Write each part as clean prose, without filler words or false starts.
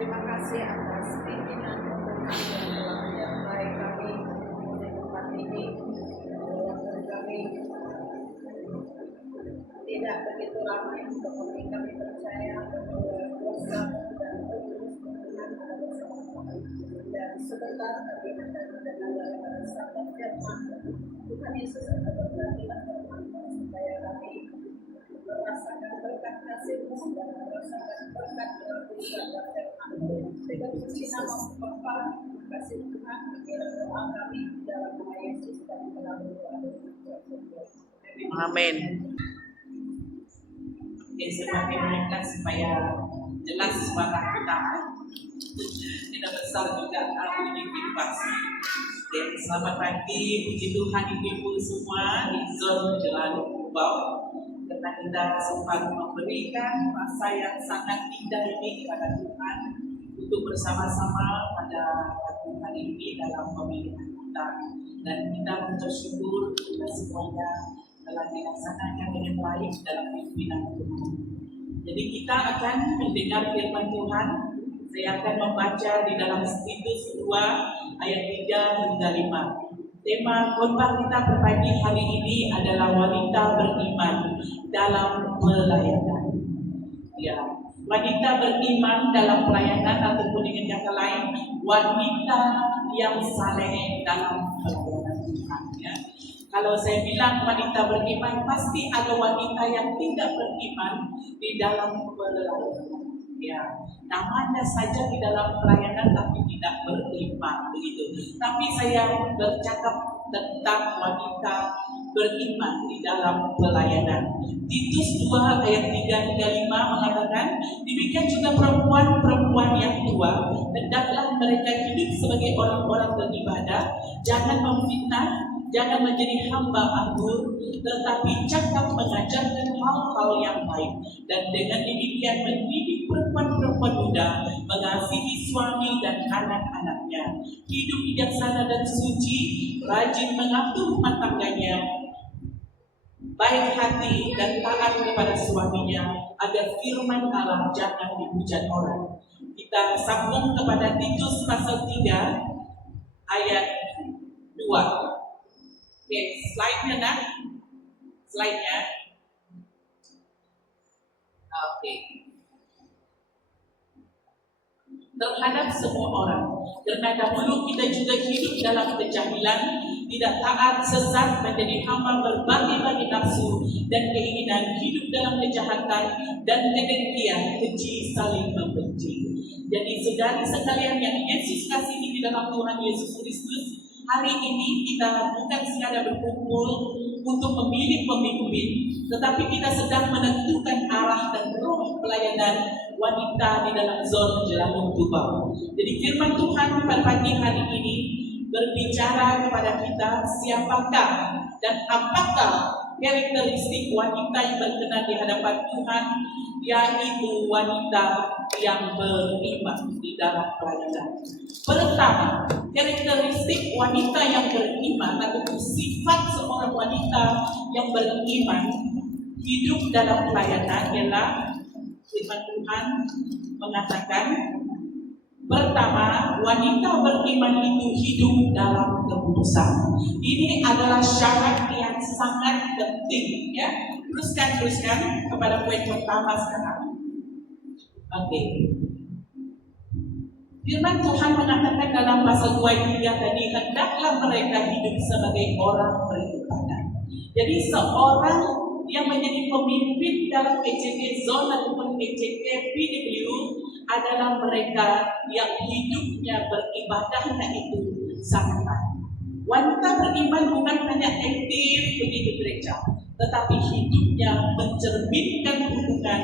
Terima kasih atas pimpinan yang baik kami di tempat ini. Kami tidak begitu ramai, tetapi kami percaya bahwa kuasa dan Tuhan dan sebentar kami akan mendengar sabda firman Tuhan Yesus akan berkati supaya kami merasakan berkat kasih-Mu dan merasakan berkat sabda firman. Dengan puji nama Bapa, kasih Tuhan, kiranya doa kami dalam nama Yesus dan dalam doa. Amin. Oke, semakin meningkat supaya jelas suara kita. Tidak besar juga bunyi kipas. Oke, selamat pagi, puji Tuhan ibu-ibu semua di zona Jalan Kubau. Karena kita sempat memberikan masa yang sangat indah ini kepada Tuhan untuk bersama-sama pada pagi hari ini dalam pemilihan kita. Dan kita bersyukur kita semuanya telah dilaksanakan dengan baik dalam pimpinan Tuhan. Jadi kita akan mendengar firman Tuhan. Saya akan membaca di dalam Titus 2 ayat 3 hingga 5. Tema khotbah kita pagi hari ini adalah wanita beriman dalam pelayanan. Ya, wanita beriman dalam pelayanan ataupun dengan kata lain, wanita yang saleh dalam pelayanan Tuhan. Ya. Kalau saya bilang wanita beriman, pasti ada wanita yang tidak beriman di dalam pelayanan. Ya, namanya saja di dalam pelayanan tapi tidak beriman begitu. Tapi saya bercakap tentang wanita beriman di dalam pelayanan. Titus 2 ayat 3 hingga 5 mengatakan, demikian juga perempuan-perempuan yang tua, hendaklah mereka hidup sebagai orang-orang beribadah, jangan memfitnah, jangan menjadi hamba anggur, tetapi cakap mengajarkan hal-hal yang baik. Dan dengan demikian mendidik perempuan-perempuan muda mengasihi suami dan anak-anaknya, hidup bijaksana dan suci, rajin mengatur rumah tangganya, baik hati dan taat kepada suaminya, agar firman Allah jangan dihujat orang. Kita sambung kepada Titus pasal 3 ayat 2. Oke, slide-nya nak. Slide-nya. Oke. Terhadap semua orang. Karena dahulu kita juga hidup dalam kejahilan, tidak taat, sesat, menjadi hamba berbagai-bagai nafsu dan keinginan, hidup dalam kejahatan dan kedengkian, keji, saling membenci. Jadi saudari sekalian yang Yesus kasihi di dalam Tuhan Yesus Kristus, hari ini kita bukan sekadar berkumpul untuk memilih pemimpin, tetapi kita sedang menentukan arah dan roh pelayanan wanita di dalam zona Jalan Kubau. Jadi firman Tuhan pada pagi hari ini berbicara kepada kita siapakah dan apakah karakteristik wanita yang berkenan di hadapan Tuhan, yaitu wanita yang beriman di dalam pelayanan. Pertama, karakteristik wanita yang beriman atau sifat seorang wanita yang beriman hidup dalam pelayanan ialah firman Tuhan mengatakan, pertama, wanita beriman itu hidup dalam kekudusan. Ini adalah syarat yang sangat penting, ya. Teruskan kepada poin pertama sekarang. Oke. Firman Tuhan mengatakan dalam pasal 2 ayat 3 tadi, hendaklah mereka hidup sebagai orang beribadah. Jadi seorang yang menjadi pemimpin dalam ECK Zone ataupun ECK PW adalah mereka yang hidupnya beribadahnya itu sangat baik. Wanita beriman bukan hanya aktif pergi ke gereja, tetapi hidupnya mencerminkan hubungan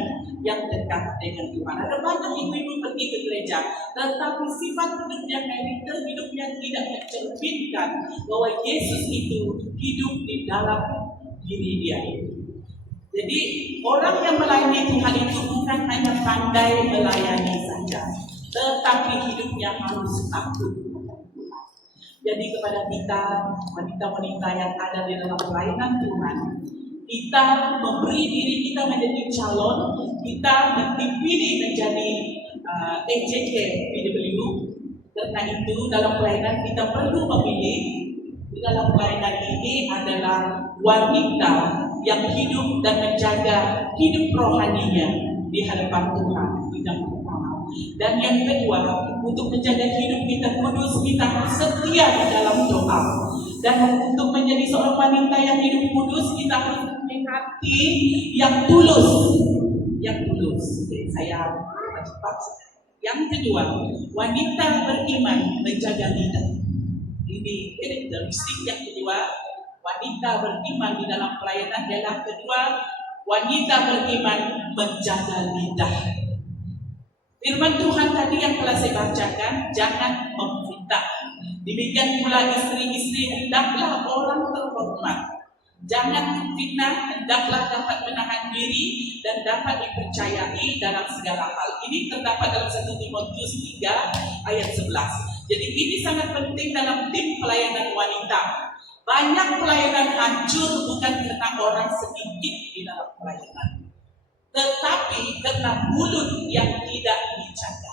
yang dekat dengan Tuhan. Ada banyak ibu-ibu pergi ke gereja, tetapi sifat hidupnya, karakter hidupnya tidak mencerminkan bahwa Yesus itu hidup di dalam diri dia. Jadi orang yang melayani Tuhan itu bukan hanya pandai melayani saja, tetapi hidupnya harus takut. Jadi kepada kita, wanita-wanita yang ada di dalam pelayanan Tuhan, kita memberi diri kita menjadi calon, kita dipilih menjadi AJK PW. Karena itu dalam pelayanan kita perlu memilih. Di dalam pelayanan ini adalah wanita yang hidup dan menjaga hidup rohaninya di hadapan Tuhan. Yang pertama. Dan yang kedua, untuk menjaga hidup kita kudus, kita harus setia di dalam doa. Dan untuk menjadi seorang wanita yang hidup kudus, kita harus memiliki hati yang tulus. Yang tulus. Jadi saya cepat. Yang kedua, wanita beriman menjaga lidah. Ini karakteristik yang kedua. Wanita beriman di dalam pelayanan. Yang kedua, wanita beriman menjaga lidah. Firman Tuhan tadi yang telah saya bacakan, jangan memfitnah. Demikian pula istri-istri, hendaklah orang terhormat. Jangan fitnah, hendaklah dapat menahan diri dan dapat dipercayai dalam segala hal. Ini terdapat dalam 1 Timotius 3 ayat 11. Jadi ini sangat penting dalam tim pelayanan wanita. Banyak pelayanan hancur bukan karena orang sedikit di dalam pelayanan, tetapi karena mulut yang tidak dijaga.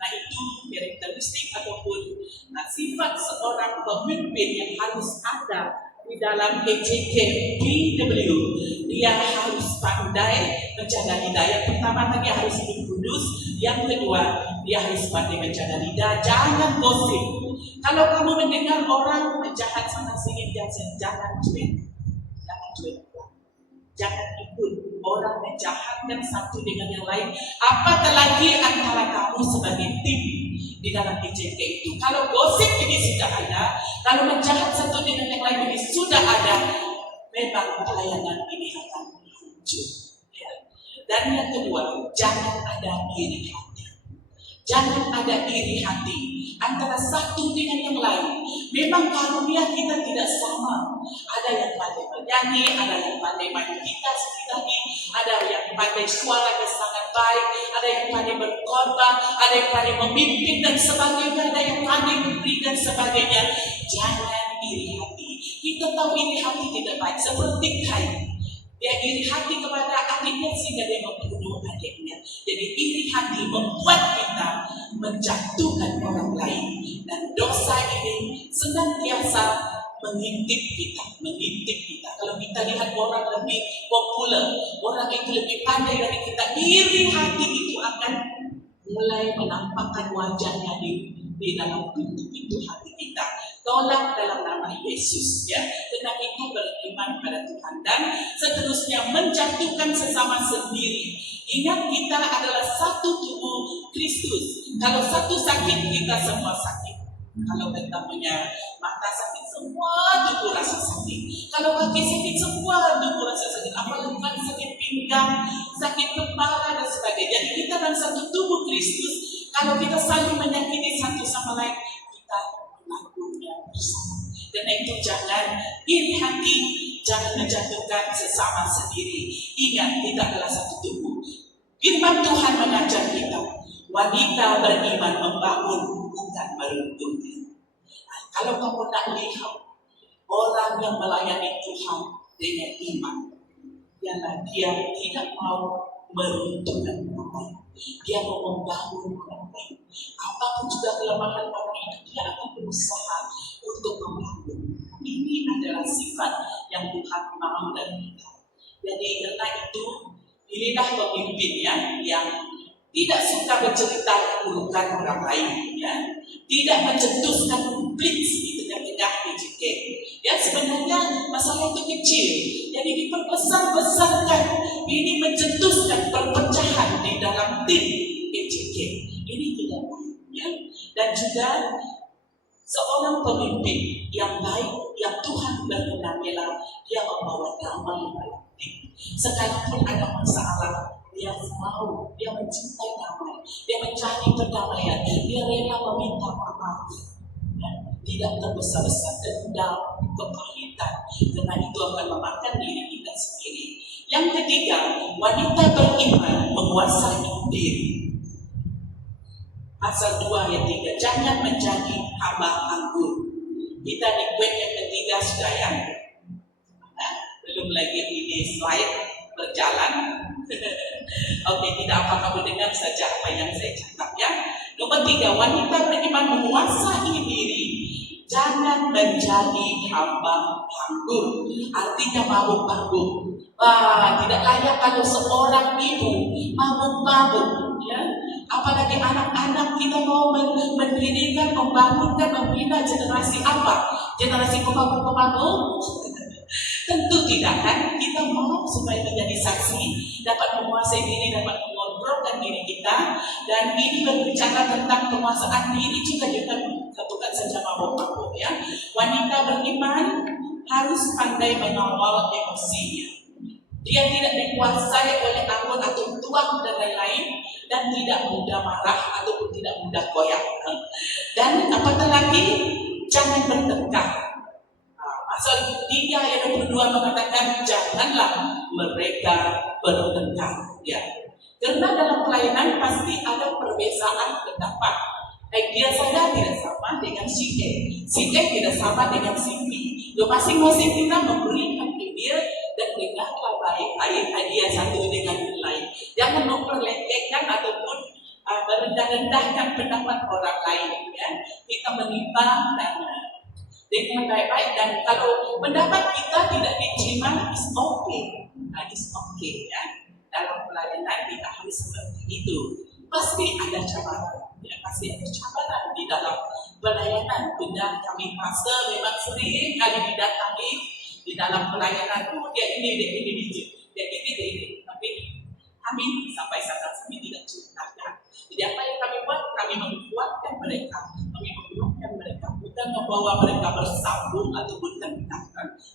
Nah, itu karakteristik ataupun sifat seorang pemimpin yang harus ada di dalam AJK PW. Dia harus pandai menjaga lidah. Yang pertama tadi harus hidup kudus. Yang kedua, dia harus pandai menjaga lidah. Jangan gosip. Kalau kamu mendengar orang jahat sama sini, jangan cuek. Jangan cuek. Jangan ikut orang menjahatkan satu dengan yang lain. Apatah lagi antara kamu sebagai tim di dalam AJK itu. Kalau gosip ini sudah ada, kalau menjahat satu dengan yang lain ini sudah ada, memang pelayanan ini akan hancur. Ya. Dan yang kedua, jangan ada iri hati. Jangan ada iri hati antara satu dengan yang lain. Memang karunia kita tidak sama. Ada yang pandai bernyanyi, ada yang pandai main gitar sekali, ada yang pandai suaranya sangat baik, ada yang pandai berkorban, ada yang pandai memimpin dan sebagainya, ada yang pandai memberi dan sebagainya. Jangan iri hati. Kita tahu iri hati tidak baik. Seperti Kain, dia iri hati kepada adiknya sehingga dia membunuh adiknya. Jadi iri hati membuat kita menjatuhkan orang lain. Dan dosa ini senantiasa mengintip kita. Kalau kita lihat orang lebih populer, orang itu lebih pandai dari kita, iri hati itu akan mulai menampakkan wajahnya di dalam pintu hati kita. Tolak dalam nama Yesus, ya. Karena itu beriman pada Tuhan dan seterusnya menjatuhkan sesama sendiri. Ingat, kita adalah satu tubuh Kristus. Kalau satu sakit, kita semua sakit. Kalau kita punya mata sakit, semua tubuh rasa sakit. Kalau kaki sakit, semua tubuh rasa sakit. Apalagi sakit pinggang, sakit kepala dan sebagainya. Jadi kita dalam satu tubuh Kristus. Kalau kita saling menyakiti satu sama lain, kita menanggungnya bersama. Karena itu jangan iri hati, jangan menjatuhkan sesama sendiri. Ingat, kita adalah satu tubuh. Firman Tuhan mengajar kita, wanita beriman membangun, bukan meruntuhkan. Nah, kalau kamu nak lihat orang yang melayani Tuhan dengan iman, dia tidak mau meruntuhkan orang lain. Dia mau membangun orang lain. Apapun juga kelemahan orang itu, dia akan berusaha untuk membangun. Ini adalah sifat yang Tuhan mau dari kita. Jadi karena itu, inilah pemimpin yang tidak suka bercerita keburukan orang lain, ya. Tidak mencetuskan konflik di tengah-tengah PJK. Ya, sebenarnya masalah itu kecil, jadi diperbesar-besarkan. Ini mencetuskan perpecahan di dalam tim PJK. Ini tidak baik, ya. Dan juga seorang pemimpin yang baik, yang Tuhan berkenan, dia membawa damai dalam tim. Sekalipun ada masalah, dia mau, dia mencintai damai, dia mencari perdamaian, dia rela meminta maaf, ya, tidak terbesar-besar dendam, kepahitan, karena itu akan memakan diri kita sendiri. Yang ketiga, wanita beriman menguasai diri. Pasal 2 ayat 3, jangan menjadi hamba anggur. Kita di poin yang ketiga sudah, ya. Belum lagi ini slide berjalan. Oke, tidak apa-apa, kamu dengar saja. apa yang saya catat ya. Nomor 3, wanita beriman menguasai diri, jangan menjadi hamba panggung. Artinya mabuk-mabuk. Tidak layak kalau seorang ibu mabuk-mabuk, ya. Apalagi anak-anak kita mau mendirikan, membangunkan, membina generasi apa? Generasi pemabuk-pemabuk? Tentu tidak kan? Kita mau supaya menjadi saksi, dapat menguasai diri, dapat mengontrolkan diri kita. Dan ini berbicara tentang penguasaan diri juga bukan saja mabuk-mabuk ya. Wanita beriman harus pandai mengawal emosinya. Dia tidak dikuasai oleh anggun atau tuang dan lain-lain, dan tidak mudah marah ataupun tidak mudah goyah. Dan apatah lagi, jangan bertengkar. Pasal 3 ayat 22 mengatakan janganlah mereka bertengkar. Ya. Karena dalam pelayanan pasti ada perbezaan pendapat. Idea saya tidak sama dengan si A, si A tidak sama dengan si B. Masing-masing kita memberikan idea dan dengarlah baik-baik idea satu dengan yang lain. Jangan memperlekehkan ataupun merendah-rendahkan pendapat orang lain. Ya. Kita menimbang dan dengan baik-baik, dan kalau pendapat kita tidak diterima, is okay. Is okay ya. Dalam pelayanan kita harus seperti itu. Pasti ada cabaran, ya, pasti ada cabaran di dalam pelayanan. Benar, kami pastor memang sering kali didatangi di dalam pelayanan. Dia ini. Tapi kami sampai saat kami tidak ceritakan. Jadi apa yang kami buat, kami menguatkan mereka, bukan membawa mereka bersambung ataupun tengkar.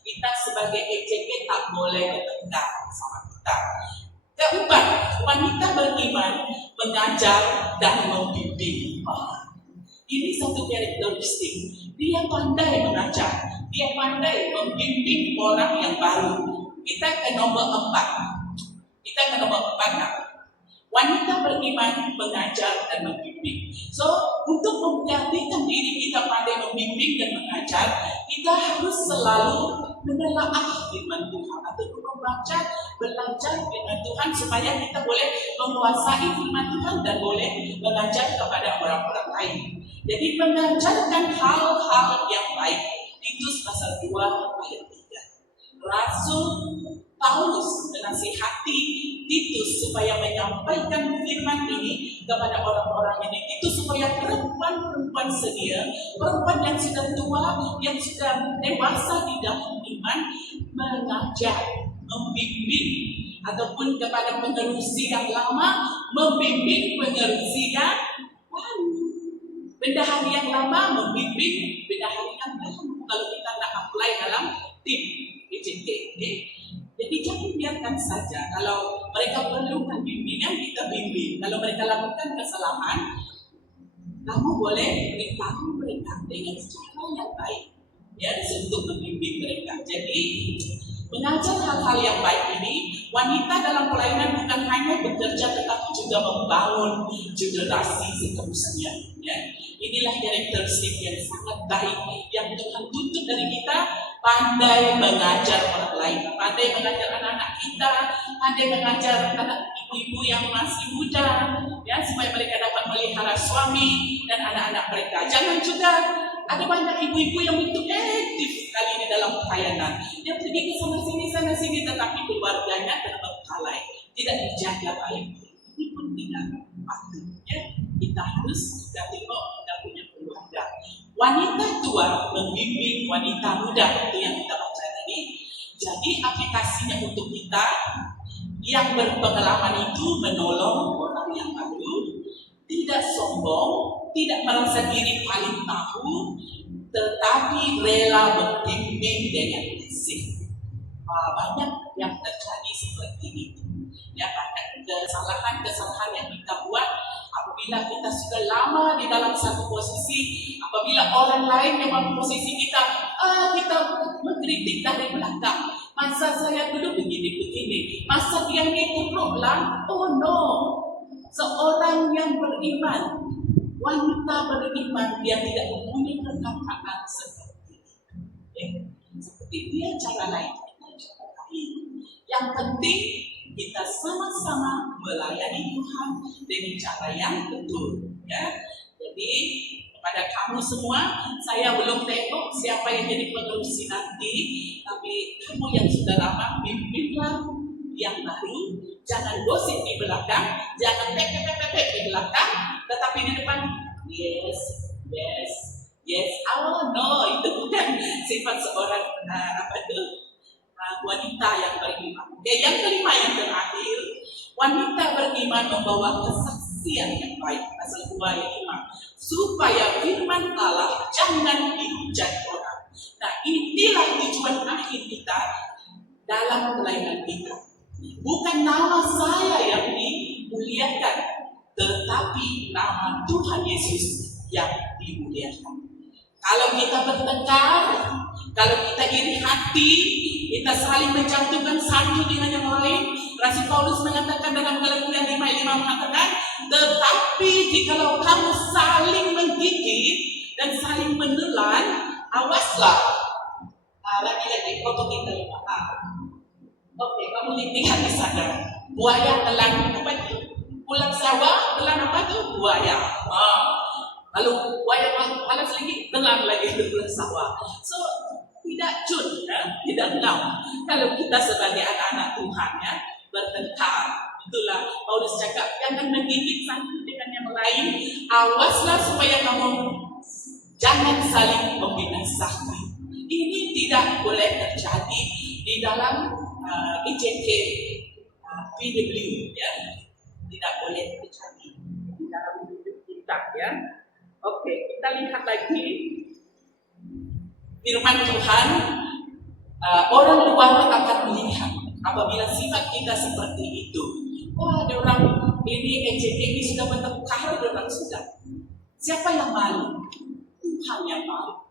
Kita sebagai ECK tak boleh bertengkar sama kita. Keempat, wanita beriman mengajar dan membimbing. Ini satu karakteristik. Dia pandai mengajar, dia pandai membimbing orang yang baru. Kita ke nomor 4. Wanita beriman mengajar dan membimbing. So, untuk membuktikan diri kita pandai membimbing dan mengajar, kita harus selalu menelaah firman Tuhan atau membaca, belajar firman Tuhan supaya kita boleh menguasai firman Tuhan dan boleh mengajar kepada orang-orang lain. Jadi mengajarkan hal-hal yang baik. Titus pasal 2 ayat 3. Rasul Paulus menasihati Titus supaya menyampaikan firman ini kepada orang-orang ini. Itu supaya perempuan-perempuan sedia, perempuan yang sudah tua, yang sudah dewasa di dalam iman, mengajar, membimbing, ataupun kepada penerusi yang lama, membimbing penerusi yang baru. Bendahari yang lama membimbing bendahari yang baru. Kalau kita nak apply dalam tim EJT. Jadi jangan biarkan saja. Kalau mereka perlukan bimbingan, kita bimbing. Kalau mereka lakukan kesalahan, kamu boleh beritahu mereka dengan cara yang baik, ya, untuk membimbing mereka. Jadi mengajar hal-hal yang baik ini, wanita dalam pelayanan bukan hanya bekerja, tetapi juga membangun generasi seterusnya. Ya. Inilah karakteristik yang sangat baik yang Tuhan tuntut dari kita. Pandai mengajar orang lain, pandai mengajar anak-anak kita, pandai mengajar anak ibu-ibu yang masih muda, ya, supaya mereka dapat melihara suami dan anak-anak mereka. Jangan juga ada banyak ibu-ibu yang begitu aktif sekali di dalam pelayanan. Dia pergi ke sana sini, tetapi keluarganya terbengkalai, tidak dijaga baik. Ini pun tidak patut. Ya, kita harus juga tengok kita punya keluarga. Wanita tua membimbing wanita muda, itu yang kita baca tadi. Jadi aplikasinya untuk kita yang berpengalaman itu menolong orang yang baru, tidak sombong, tidak merasa diri paling tahu, tetapi rela membimbing dengan kasih. Banyak yang terjadi seperti itu. Ya, banyak kesalahan yang kita buat apabila kita sudah lama di dalam satu posisi. Apabila orang lain memang posisi kita mengkritik dari belakang. Masa saya dulu begini, masa dia ini buruklah. Oh no, seorang yang beriman, wanita beriman, dia tidak mempunyai perkataan seperti itu. Ya. Seperti dia cara lain, kita cara lain. Yang penting kita sama-sama melayani Tuhan dengan cara yang betul. Ya, jadi kepada kamu semua, saya belum tengok siapa yang jadi pengurusi nanti, tapi kamu yang sudah lama pimpinlah yang baru. Jangan gosip di belakang, jangan tek di belakang, tetapi di depan yes, yes, yes. Oh no, itu bukan sifat seorang wanita yang beriman. Oke, yang kelima yang terakhir, wanita beriman membawa kesaksian yang baik. Pasal 2 ayat 5, supaya firman Allah jangan dihujat orang. Nah, inilah tujuan akhir kita dalam pelayanan kita. Bukan nama saya yang dimuliakan, tetapi nama Tuhan Yesus yang dimuliakan. Kalau kita bertengkar, kalau kita iri hati, kita saling menjatuhkan satu dengan yang lain. Rasul Paulus mengatakan dalam Galatia 5:5 mengatakan, tetapi jikalau kamu saling menggigit dan saling menelan, awaslah. Lagi-lagi foto kita 5. Oke, kamu lihat di sana. Buaya telan apa itu? Ulat sawah telan apa itu? Buaya. Lalu buaya panas lagi, telan lagi ulat sawah. So tidak tidak ngam. Kalau kita sebagai anak-anak Tuhan ya bertengkar, itulah Paulus cakap jangan menggigit satu dengan yang lain. Awaslah supaya kamu jangan saling membinasakan. Ini tidak boleh terjadi di dalam IJK PW ya, tidak boleh terjadi di dalam hidup kita ya. Oke, kita lihat lagi firman Tuhan. Orang luar akan melihat apabila sifat kita seperti itu. Wah, ada orang ini IJK ini sudah bertengkar, orang sudah. Siapa yang malu? Tuhan yang malu.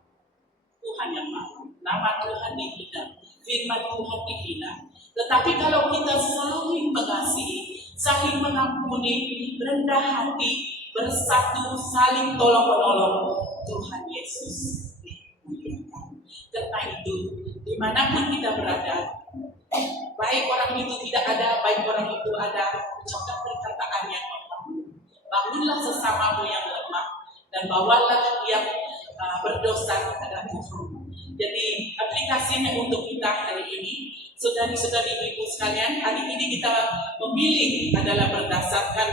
Tuhan yang malu. Nama Tuhan dihina, firman Tuhan dihina. Tetapi kalau kita saling mengasihi, saling mengampuni, rendah hati, bersatu, saling tolong-menolong, Tuhan Yesus dimuliakan. Karena itu, dimanapun kita berada, baik orang itu tidak ada, baik orang itu ada, ucapkan perkataan yang membangun. Bangunlah sesamamu yang lemah, dan bawalah yang berdosa kepada Tuhan. Jadi aplikasinya untuk kita hari ini, saudari-saudari ibu sekalian, hari ini kita memilih adalah berdasarkan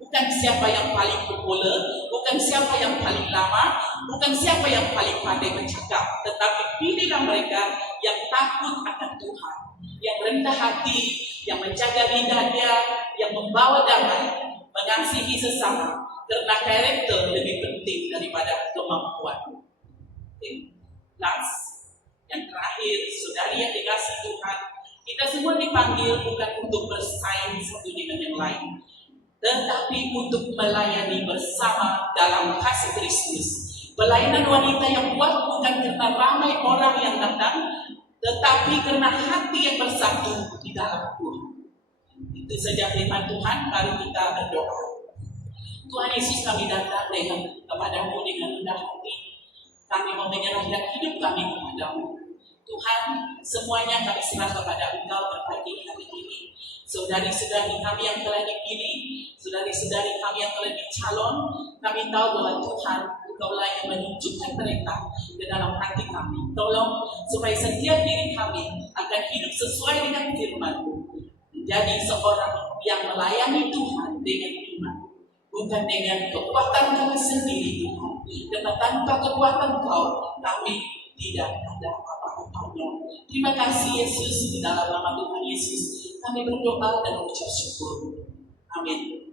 bukan siapa yang paling populer, bukan siapa yang paling lama, bukan siapa yang paling pandai bercakap, tetapi pilihlah mereka yang takut akan Tuhan, yang rendah hati, yang menjaga lidahnya, yang membawa damai, mengasihi sesama, karena karakter lebih penting daripada kemampuan. Last, yang terakhir, saudari yang dikasih Tuhan, kita semua dipanggil bukan untuk bersaing satu dengan yang lain, tetapi untuk melayani bersama dalam kasih Kristus. Pelayanan wanita yang kuat bukan karena ramai orang yang datang, tetapi karena hati yang bersatu di dalam Tuhan. Itu saja firman Tuhan. Mari kita berdoa. Tuhan Yesus, kami datang kepadamu dengan rendah hati. Kami mau menyerahkan hidup kami kepadamu. Tuhan, semuanya kami serah kepada Engkau berpagi hari ini. Saudari-saudari kami yang telah dipilih, saudari-saudari kami yang telah dicalon, kami tahu bahwa Tuhan, Engkaulah yang menunjukkan mereka ke dalam hati kami. Tolong supaya setiap diri kami akan hidup sesuai dengan firman-Mu. Menjadi seorang yang melayani Tuhan dengan iman, bukan dengan kekuatan kami sendiri Tuhan. Karena tanpa kekuatan Kau, kami tidak ada apa-apanya. Terima kasih Yesus, di dalam nama Tuhan Yesus kami berdoa dan mengucap syukur. Amin.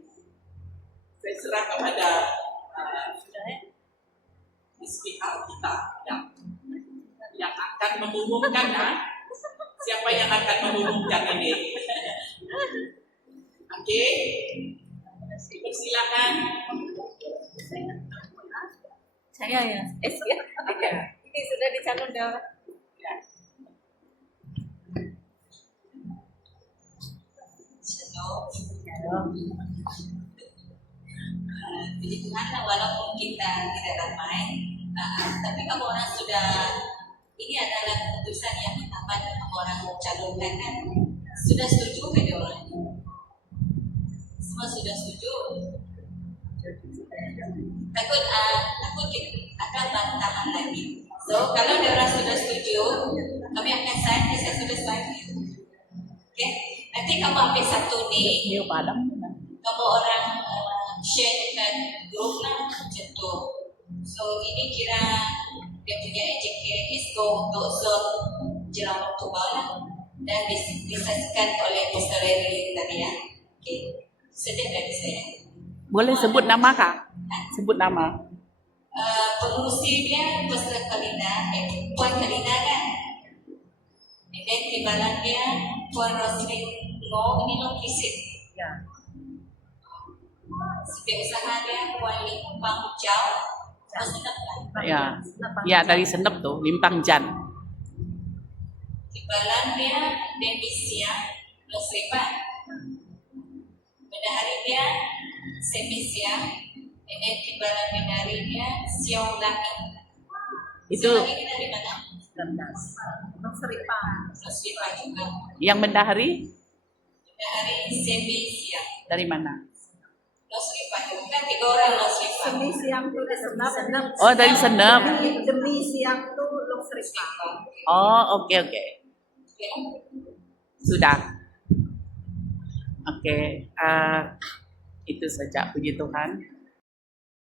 Saya serah kepada SPR kita yang akan mengumumkan siapa yang akan mengumumkan ini. Oke, persilakan. Saya ya, ini sudah dicalon dah. Ya. Shalom. Jadi Tuhan, walaupun kita tidak ramai, tapi kamu orang sudah, ini adalah keputusan yang pertama kamu orang calonkan kan, sudah setuju kan orang? Semua sudah setuju. Takut akan bantahan lagi. So kalau ada orang sudah setuju, kami akan sign. Saya sudah sign. Okay. Nanti kamu ambil satu nih. Dia padam. Kamu orang share dekat grup lah macam tu. So ini kira dia punya AJK ISKO untuk zon jelang waktu bawah dan disaksikan oleh Mr. Larry tadi ya. Okay. Sedih dari saya. Boleh sebut nama kak? Sebut nama. Pengurusi dia Mr. Kalina, Puan Kalina kan? And then timbalan dia Puan Roslyn Ngo, ini lokisit. Ya. Setiap usaha dia Puan Limpang Jau, senap kan? Ya, ya dari Senep tuh, Limpang Jan. Timbalan dia Dewi Siang, Losrepan. Bendahari dia Semi Siang, and then timbalan bendahari dia Siong Laki. Itu Siong Laki dari mana? 19. Seripan. Losrepan juga. yang bendahari Bendahari Semi Siang. dari mana? Losrepan juga kan 3 orang Losrepan. Demi siang tuh senap. Oh, dari Senep. Demi siang tuh lo seripa. Oh, oke. Sudah. Oke, itu saja. Puji Tuhan.